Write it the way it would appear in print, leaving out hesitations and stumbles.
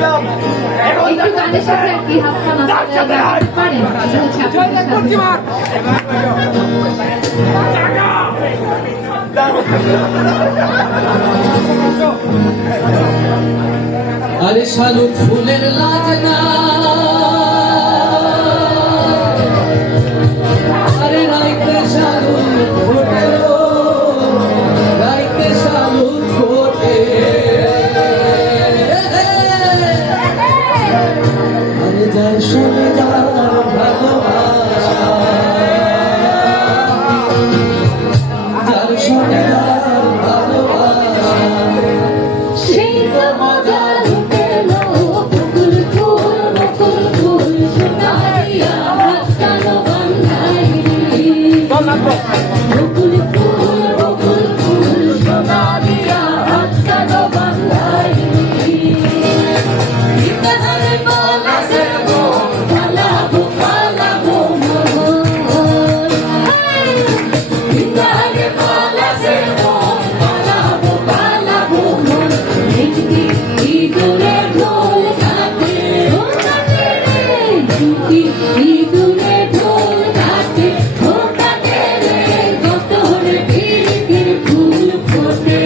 একটু গানের সাথে আর কি হাতটা নাচাতে পারেন, আরে শালুক ফুলের লাজ না, আরে রাইতে শালুক ফোটে, রাইতে শালুক ফোটে, আরে যার সঙ্গে যার ভালোবাসা, যার সঙ্গে যার ভালোবাসা, সেই তো মজা লুটেলো বকুল ফুল সোনারিয়া হাতটানো বান্ধাই বকুল ফুল সোনারিয়া হাতটানো বান্ধাই ইতাহারে বলাছে পালাবো পালাবো মন ইতাহারে বলাছে পালাবো পালাবো মন দেখবি ইঁদুরে ঢোল কাটে ও কাটে রে দেখবি ইঁদুরে ঢোল কাটে ও কাটে রে কত রে ফুল ফোটে